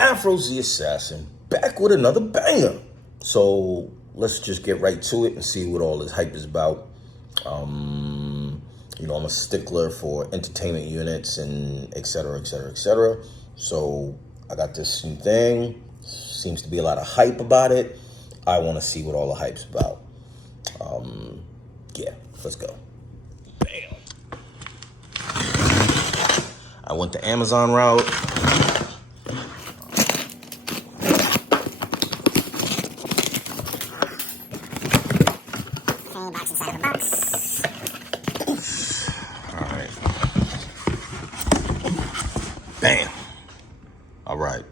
Afro's the Assassin, back with another banger. So let's just get right to it and see what all this hype is about. I'm a stickler for entertainment units and et cetera, et cetera, et cetera. So I got this new thing. Seems to be a lot of hype about it. I want to see what all the hype's about. Yeah, let's go. Bam. I went the Amazon route. Box inside of a box. All right. Bam. All right.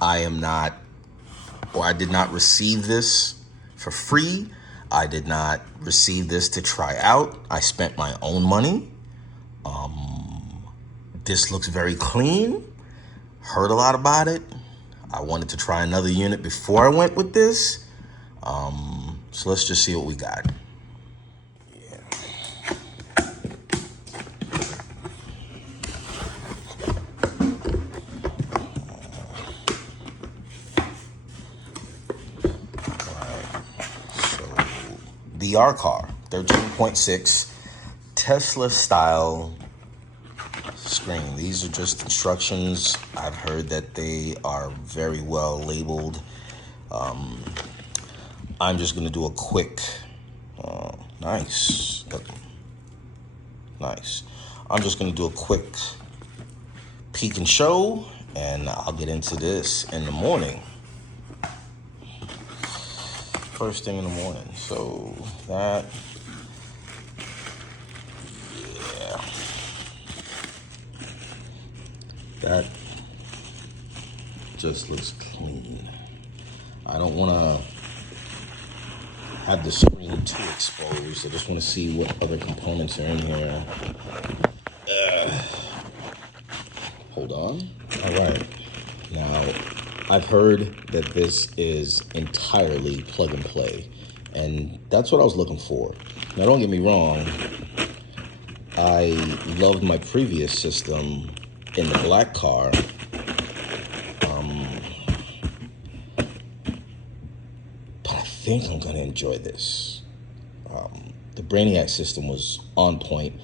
I did not receive this for free. I did not receive this to try out. I spent my own money. This looks very clean. Heard a lot about it. I wanted to try another unit before I went with this. So let's just see what we got. The Aucar 13.6 Tesla style screen. These are just instructions. I've heard that they are very well labeled. I'm just gonna do a quick, nice. I'm just gonna do a quick peek and show, and I'll get into this in the morning. First thing in the morning. So that, yeah, that just looks clean. I don't want to have the screen too exposed. I just want to see what other components are in here. Hold on. All right. Now, I've heard that this is entirely plug and play, and that's what I was looking for. Now, don't get me wrong. I loved my previous system in the black car. But I think I'm going to enjoy this. The Brainiac system was on point,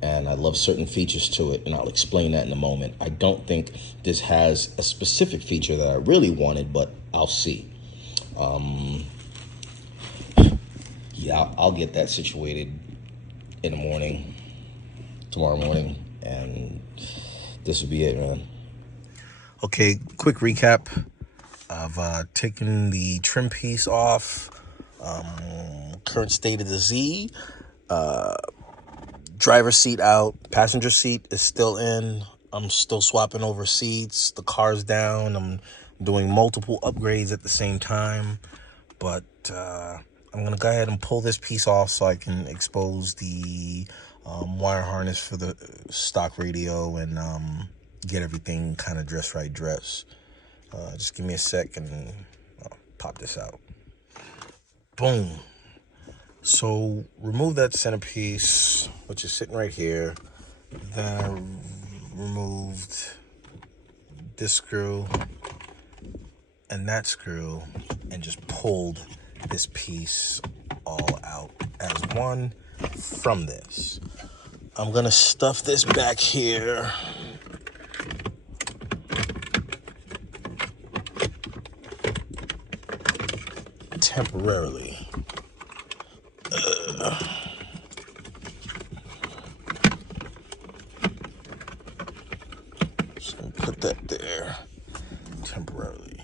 and I love certain features to it, and I'll explain that in a moment. I don't think this has a specific feature that I really wanted, but I'll see. Yeah, I'll get that situated in the morning, tomorrow morning, and this will be it, man. Okay, quick recap. I've taken the trim piece off. Current state of the Z. Driver's seat out. Passenger seat is still in. I'm still swapping over seats. The car's down. I'm doing multiple upgrades at the same time. But I'm going to go ahead and pull this piece off so I can expose the wire harness for the stock radio and get everything kind of dress. Just give me a sec and I'll pop this out. Boom. So remove that centerpiece, which is sitting right here. Then I removed this screw and that screw and just pulled this piece all out as one from this. I'm gonna stuff this back here. Temporarily. Just gonna put that there temporarily.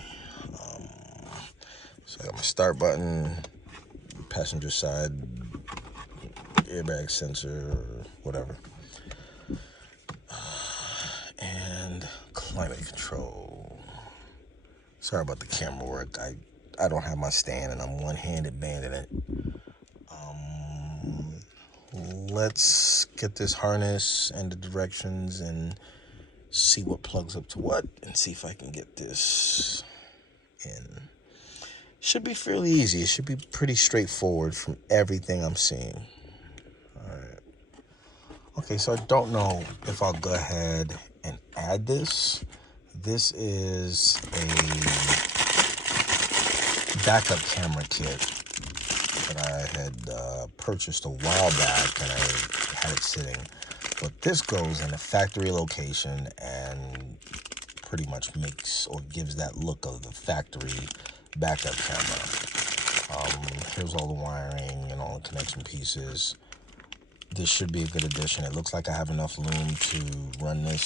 So I got my start button, passenger side, airbag sensor, whatever. And climate control. Sorry about the camera work. I don't have my stand and I'm one-handed banding it. Let's get this harness and the directions and see what plugs up to what and see if I can get this in. Should be fairly easy. It should be pretty straightforward from everything I'm seeing. All right. Okay, so I don't know if I'll go ahead and add this. This is a backup camera kit that I had purchased a while back, and I had it sitting. But this goes in a factory location and pretty much makes or gives that look of the factory backup camera. Here's all the wiring and all the connection pieces. This should be a good addition. It looks like I have enough loom to run this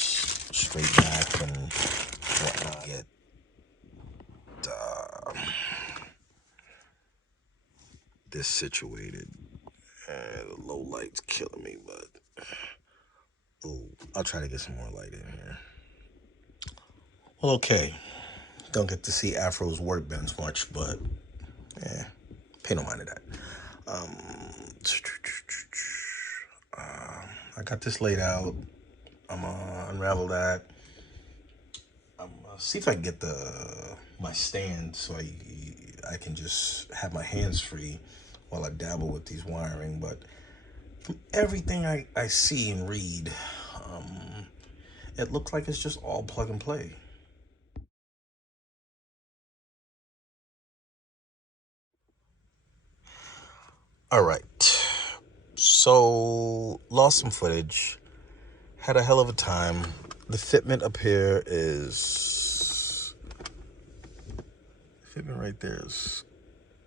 straight back and whatnot. Get this situated. The low light's killing me, but I'll try to get some more light in here. Well, okay. Don't get to see Afro's workbench much, but pay no mind to that. I got this laid out. I'm gonna unravel that. I'm gonna see if I can get my stand so I can just have my hands free while I dabble with these wiring. But from everything I see and read, it looks like it's just all plug and play. All right. So, lost some footage. Had a hell of a time. The fitment up here is... fitment right there is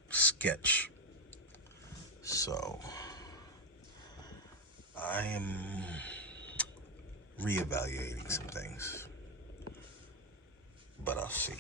sketch. So, I am reevaluating some things. But I'll see.